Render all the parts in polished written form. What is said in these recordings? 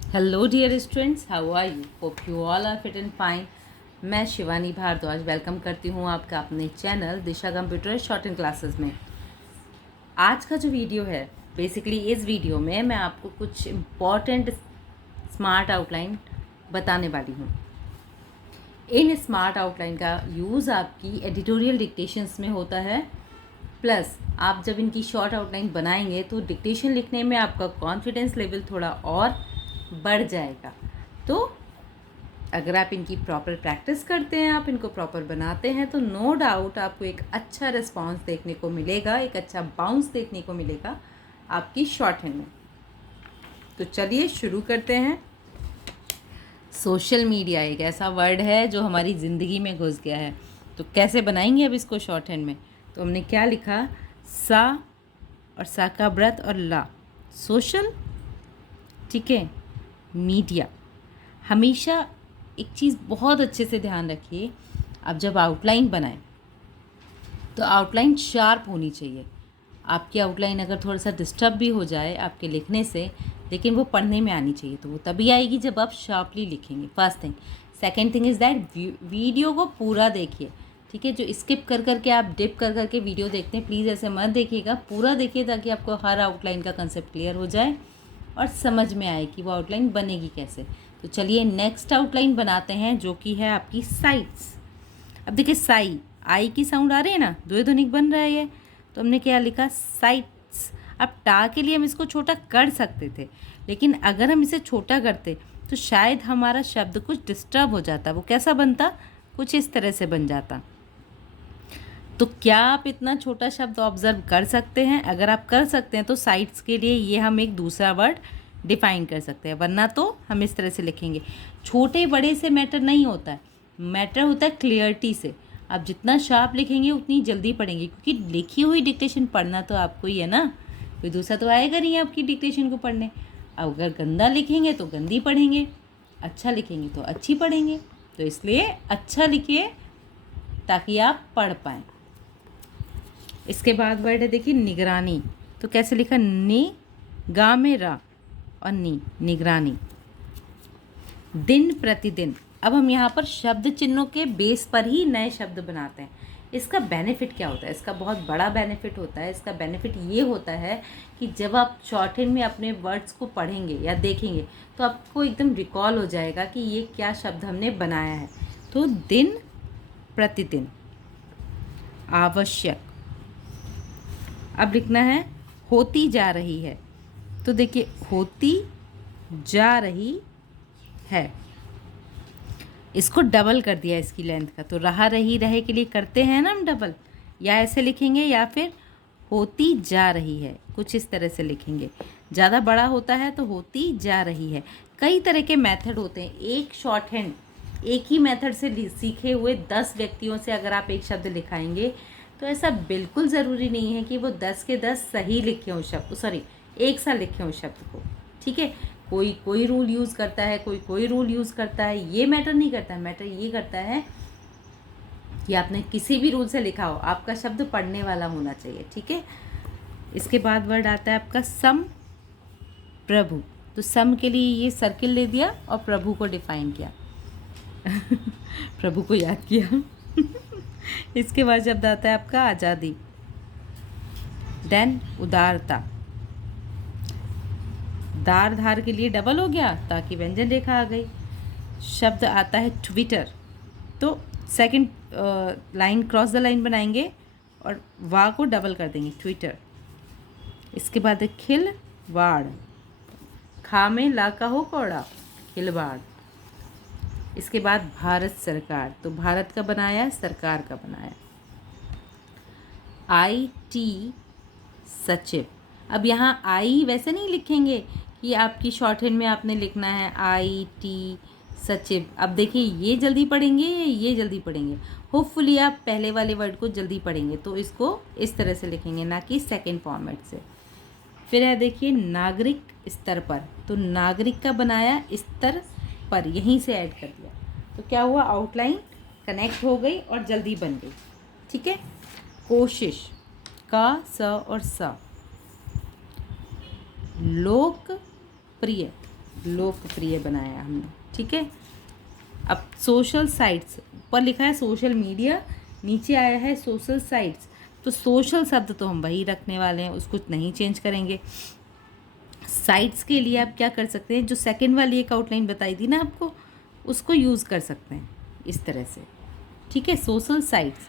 Hello dear students, how are you? Hope you all are fit and fine. मैं Shivani Bhardwaj welcome करती हूँ आपका अपने channel Disha computer short and classes में। आज का जो वीडियो है, बेसिकली इस वीडियो में मैं आपको कुछ इम्पॉर्टेंट स्मार्ट आउटलाइन बताने वाली हूँ। इन स्मार्ट आउटलाइन का यूज़ आपकी एडिटोरियल डिक्टेशंस में होता है, प्लस आप जब इनकी शॉर्ट आउटलाइन बनाएंगे तो डिक्टेशन लिखने में आपका कॉन्फिडेंस लेवल थोड़ा और बढ़ जाएगा। तो अगर आप इनकी प्रॉपर प्रैक्टिस करते हैं, आप इनको प्रॉपर बनाते हैं, तो नो डाउट आपको एक अच्छा रिस्पांस देखने को मिलेगा, एक अच्छा बाउंस देखने को मिलेगा आपकी शॉर्ट हैंड में। तो चलिए शुरू करते हैं। सोशल मीडिया एक ऐसा वर्ड है जो हमारी ज़िंदगी में घुस गया है, तो कैसे बनाएंगे अब इसको शॉर्ट हैंड में? तो हमने क्या लिखा, सा और सा का व्रत और ला, सोशल, ठीक है, मीडिया। हमेशा एक चीज़ बहुत अच्छे से ध्यान रखिए, आप जब आउटलाइन बनाएं तो आउटलाइन शार्प होनी चाहिए। आपकी आउटलाइन अगर थोड़ा सा डिस्टर्ब भी हो जाए आपके लिखने से, लेकिन वो पढ़ने में आनी चाहिए, तो वो तभी आएगी जब आप शार्पली लिखेंगे। First thing. Second thing is that video को पूरा देखिए, ठीक है। जो स्किप कर करके आप डिप कर करके वीडियो देखते हैं, प्लीज़ ऐसे मत देखिएगा, पूरा देखिए ताकि आपको हर आउटलाइन का कंसेप्ट क्लियर हो जाए और समझ में आए कि वो आउटलाइन बनेगी कैसे। तो चलिए नेक्स्ट आउटलाइन बनाते हैं, जो कि है आपकी साइट्स। अब देखिए, साई आई की साउंड आ रही है ना, द्विध्वनिक बन रहा है ये, तो हमने क्या लिखा, साइट्स। अब टा के लिए हम इसको छोटा कर सकते थे, लेकिन अगर हम इसे छोटा करते तो शायद हमारा शब्द कुछ डिस्टर्ब हो जाता। वो कैसा बनता, कुछ इस तरह से बन जाता। तो क्या आप इतना छोटा शब्द ऑब्जर्व कर सकते हैं? अगर आप कर सकते हैं तो साइट्स के लिए ये हम एक दूसरा वर्ड डिफाइन कर सकते हैं, वरना तो हम इस तरह से लिखेंगे। छोटे बड़े से मैटर नहीं होता है, मैटर होता है क्लियरिटी से। आप जितना शार्प लिखेंगे उतनी जल्दी पढ़ेंगे, क्योंकि लिखी हुई डिक्टेशन पढ़ना तो आपको ही है ना, कोई दूसरा तो आएगा नहीं आपकी डिक्टेशन को पढ़ने। अब अगर गंदा लिखेंगे तो गंदी पढ़ेंगे, अच्छा लिखेंगे तो अच्छी पढ़ेंगे। तो इसलिए अच्छा लिखिए ताकि आप पढ़ पाएँ। इसके बाद वर्ड है, देखिए, निगरानी। तो कैसे लिखा, नि गा में रा और नी, निगरानी। दिन प्रतिदिन। अब हम यहाँ पर शब्द चिन्हों के बेस पर ही नए शब्द बनाते हैं। इसका बेनिफिट क्या होता है? इसका बहुत बड़ा बेनिफिट होता है। इसका बेनिफिट ये होता है कि जब आप शॉर्ट हैंड में अपने वर्ड्स को पढ़ेंगे या देखेंगे तो आपको एकदम रिकॉल हो जाएगा कि ये क्या शब्द हमने बनाया है। तो दिन प्रतिदिन, आवश्यक। अब लिखना है, होती जा रही है। तो देखिए, होती जा रही है, इसको डबल कर दिया इसकी लेंथ का। तो रहा रही रहे के लिए करते हैं ना हम डबल, या ऐसे लिखेंगे या फिर होती जा रही है, कुछ इस तरह से लिखेंगे। ज़्यादा बड़ा होता है तो होती जा रही है। कई तरह के मेथड होते हैं। एक शॉर्ट हैंड, एक ही मेथड से सीखे हुए 10 व्यक्तियों से अगर आप एक शब्द लिखाएंगे तो ऐसा बिल्कुल ज़रूरी नहीं है कि वो 10 के 10 सही लिखे हों शब्द, सॉरी, एक सा लिखे हों शब्द को, ठीक है। कोई कोई रूल यूज़ करता है, कोई कोई रूल यूज़ करता है, ये मैटर नहीं करता है। मैटर ये करता है कि आपने किसी भी रूल से लिखा हो, आपका शब्द पढ़ने वाला होना चाहिए, ठीक है। इसके बाद वर्ड आता है आपका सम, प्रभु। तो सम के लिए ये सर्किल ले दिया और प्रभु को डिफाइन किया प्रभु को याद किया इसके बाद शब्द आता है आपका आज़ादी, देन उदारता। दार धार के लिए डबल हो गया ताकि व्यंजन रेखा आ गई। शब्द आता है ट्विटर। तो second line, cross the line बनाएंगे और वाह को डबल कर देंगे, ट्विटर। इसके बाद है खिलवाड़, खा में ला का हो कौड़ा, खिलवाड़। इसके बाद भारत सरकार। तो भारत का बनाया, सरकार का बनाया। IT सचिव। अब यहाँ आई वैसे नहीं लिखेंगे कि आपकी शॉर्ट हैंड में आपने लिखना है IT सचिव। अब देखिए, ये जल्दी पढ़ेंगे, ये जल्दी पढ़ेंगे। होपफुली आप पहले वाले वर्ड को जल्दी पढ़ेंगे, तो इसको इस तरह से लिखेंगे, ना कि सेकेंड फॉर्मेट से। फिर है, देखिए, नागरिक स्तर पर। तो नागरिक का बनाया, स्तर पर यहीं से ऐड कर दिया। तो क्या हुआ, आउटलाइन कनेक्ट हो गई और जल्दी बन गई, ठीक है। कोशिश, का स और सा। लोक प्रिय, लोकप्रिय बनाया हमने, ठीक है। अब सोशल साइट्स, ऊपर लिखा है सोशल मीडिया, नीचे आया है सोशल साइट्स, तो सोशल शब्द तो हम वही रखने वाले हैं, उसको नहीं चेंज करेंगे। साइट्स के लिए आप क्या कर सकते हैं, जो सेकंड वाली एक आउटलाइन बताई थी ना आपको, उसको यूज़ कर सकते हैं इस तरह से, ठीक है। सोशल साइट्स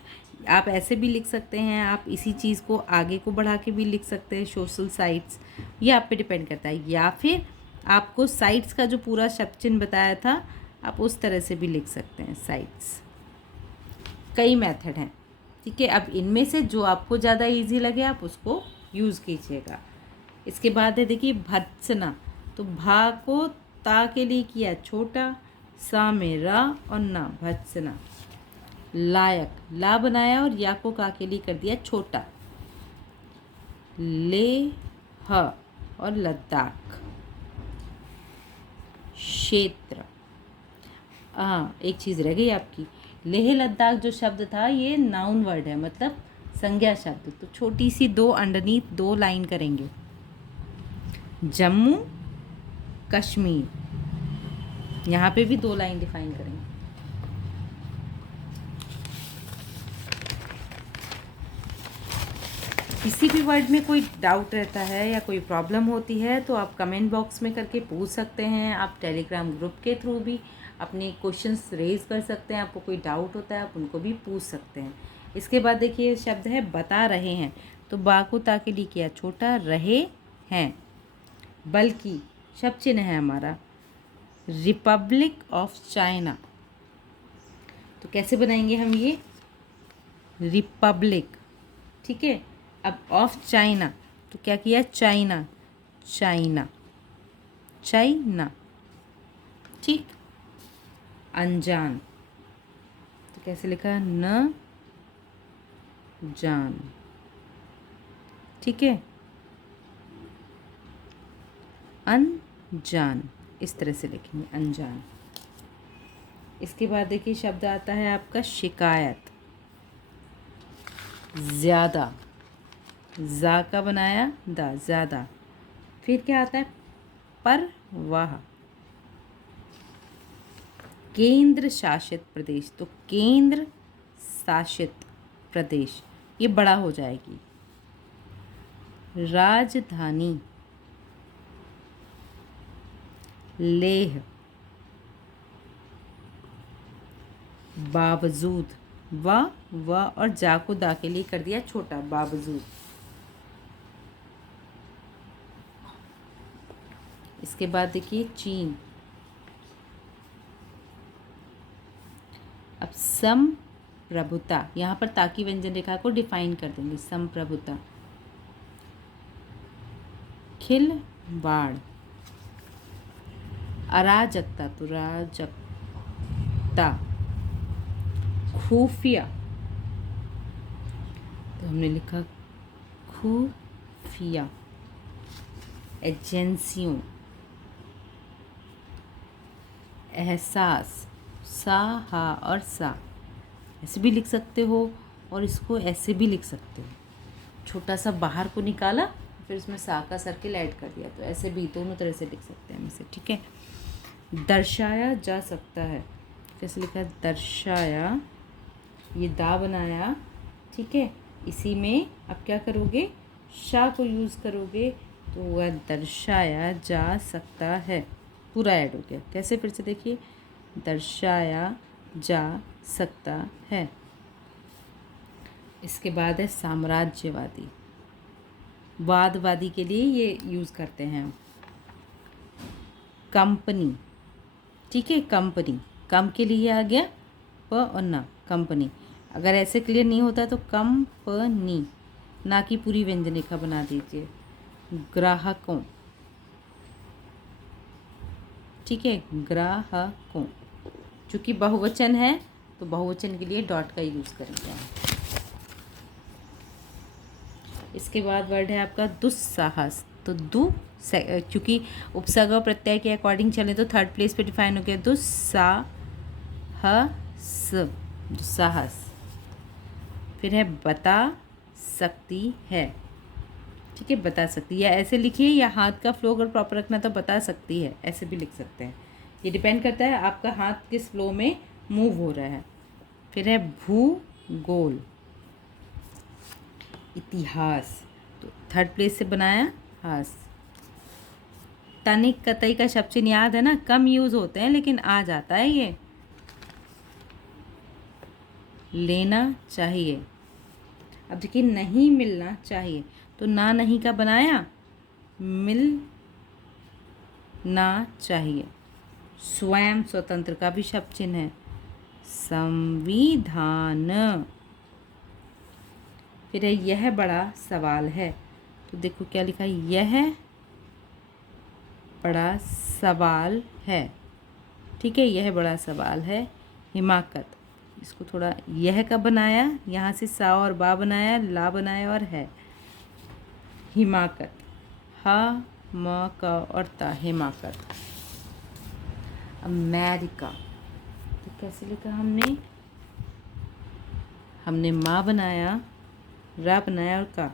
आप ऐसे भी लिख सकते हैं, आप इसी चीज़ को आगे को बढ़ा के भी लिख सकते हैं, सोशल साइट्स, ये आप पे डिपेंड करता है। या फिर आपको साइट्स का जो पूरा शब्द चिन्ह बताया था, आप उस तरह से भी लिख सकते हैं साइट्स। कई मेथड हैं, ठीक है। अब इनमें से जो आपको ज़्यादा इजी लगे आप उसको यूज़ कीजिएगा। इसके बाद है देखिए भत्सना, तो भा को ता के लिए किया छोटा, सा में रा और ना, भत्सना। लायक, ला बनाया और या को का के लिए कर दिया छोटा, ले ह और लद्दाख। क्षेत्र, हाँ एक चीज़ रह गई आपकी, लेह लद्दाख जो शब्द था ये नाउन वर्ड है, मतलब संज्ञा शब्द, तो छोटी सी दो अंडरनीथ दो लाइन करेंगे। जम्मू कश्मीर, यहाँ पे भी दो लाइन डिफाइन करेंगे। किसी भी वर्ड में कोई डाउट रहता है या कोई प्रॉब्लम होती है तो आप कमेंट बॉक्स में करके पूछ सकते हैं। आप टेलीग्राम ग्रुप के थ्रू भी अपने क्वेश्चंस रेज कर सकते हैं, आपको कोई डाउट होता है आप उनको भी पूछ सकते हैं। इसके बाद देखिए शब्द है बता रहे हैं, तो बा को ता के लिए किया छोटा, रहे हैं। बल्कि शब्द चिन्ह है हमारा रिपब्लिक ऑफ चाइना, तो कैसे बनाएंगे हम ये रिपब्लिक, ठीक है। अब ऑफ चाइना, तो क्या किया चाइना, चाइना, चाइना, ठीक। अनजान, तो कैसे लिखा न जान, ठीक है। अनजान, इस तरह से लिखेंगे अनजान। इसके बाद देखिए शब्द आता है आपका शिकायत, ज़्यादा, जा का बनाया दा, ज़्यादा। फिर क्या आता है परवाह, केंद्र शासित प्रदेश, तो केंद्र शासित प्रदेश ये बड़ा हो जाएगी। राजधानी, लेह, बावजूद, व और जा को दा के लिए कर दिया छोटा, बावजूद। इसके बाद देखिए चीन, अब संप्रभुता, यहाँ पर ताकी व्यंजन रेखा को डिफाइन कर देंगे, संप्रभुता। खिलवाड़, अराजकता, तो राजकता। खुफिया, तो हमने लिखा खुफिया। एजेंसियों, एहसास, सा हा और सा, ऐसे भी लिख सकते हो और इसको ऐसे भी लिख सकते हो, छोटा सा बाहर को निकाला फिर उसमें सा का सर्किल ऐड कर दिया, तो ऐसे भी दोनों तरह से लिख सकते हैं हम इसे, ठीक है। दर्शाया जा सकता है, कैसे लिखा है दर्शाया, ये दा बनाया, ठीक है। इसी में अब क्या करोगे शा को यूज़ करोगे, तो वह दर्शाया जा सकता है, पूरा ऐड हो गया। कैसे फिर से देखिए दर्शाया जा सकता है। इसके बाद है साम्राज्यवादी, वादवादी के लिए ये यूज़ करते हैं। कंपनी, ठीक है, कंपनी, कम के लिए आ गया प और ना, कंपनी। अगर ऐसे क्लियर नहीं होता तो कंपनी, ना कि पूरी व्यंजन रेखा बना दीजिए। ग्राहकों, ठीक है, ग्राहकों, चूँकि बहुवचन है तो बहुवचन के लिए डॉट का यूज़ करेंगे। इसके बाद वर्ड है आपका दुस्साहस, तो क्योंकि उपसर्ग और प्रत्यय के अकॉर्डिंग चले तो थर्ड प्लेस पे डिफाइन हो गया दुस्साहस, दुस्साहस। फिर है बता सकती है, ठीक है, बता सकती है। या ऐसे लिखिए या हाथ का फ्लो अगर प्रॉपर रखना तो बता सकती है, ऐसे भी लिख सकते हैं। ये डिपेंड करता है आपका हाथ किस फ्लो में मूव हो रहा है। फिर है भूगोल, इतिहास, तो थर्ड प्लेस से बनाया हास। तनिक कतई का शब्द चिन्ह याद है ना, कम यूज़ होते हैं लेकिन आ जाता है ये। लेना चाहिए, अब देखिए नहीं मिलना चाहिए, तो ना नहीं का बनाया मिल ना चाहिए। स्वयं स्वतंत्र का भी शब्द चिन्ह है संविधान। फिर है यह बड़ा सवाल है, तो देखो क्या लिखा है, यह बड़ा सवाल है। ठीक है, यह बड़ा सवाल है। हिमाकत, इसको थोड़ा यह का बनाया, यहाँ से सा और बा बनाया, ला बनाया और है हिमाकत। हा म का और ता, हिमाकत। अमेरिका, तो कैसे लिखा हमने माँ बनाया, रा बनाया और का।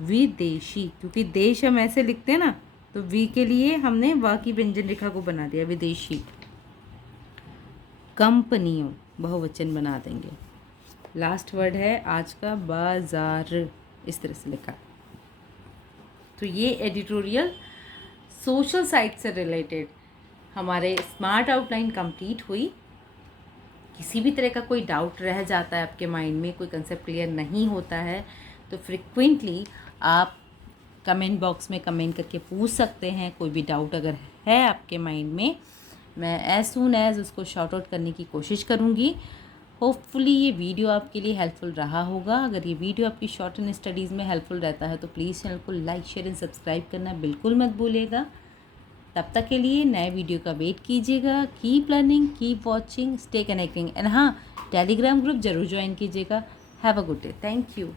विदेशी, क्योंकि देश हम ऐसे लिखते हैं ना, तो वी के लिए हमने वा की व्यंजन रेखा को बना दिया, विदेशी। कंपनियों, बहुवचन बना देंगे। लास्ट वर्ड है आज का बाजार, इस तरह से लिखा। तो ये एडिटोरियल सोशल साइट से रिलेटेड हमारे स्मार्ट आउटलाइन कंप्लीट हुई। किसी भी तरह का कोई डाउट रह जाता है आपके माइंड में, कोई कंसेप्ट क्लियर नहीं होता है, तो फ्रिक्वेंटली आप कमेंट बॉक्स में कमेंट करके पूछ सकते हैं। कोई भी डाउट अगर है आपके माइंड में, मैं एज सून एज उसको शॉर्ट आउट करने की कोशिश करूँगी। होपफुली ये वीडियो आपके लिए हेल्पफुल रहा होगा। अगर ये वीडियो आपकी शॉर्ट एंड स्टडीज़ में हेल्पफुल रहता है तो प्लीज़ चैनल को लाइक शेयर एंड सब्सक्राइब करना बिल्कुल मत भूलिएगा। तब तक के लिए नए वीडियो का वेट कीजिएगा। Keep learning, keep watching, stay connecting and हाँ, टेलीग्राम ग्रुप जरूर ज्वाइन कीजिएगा। Have a good day, thank you.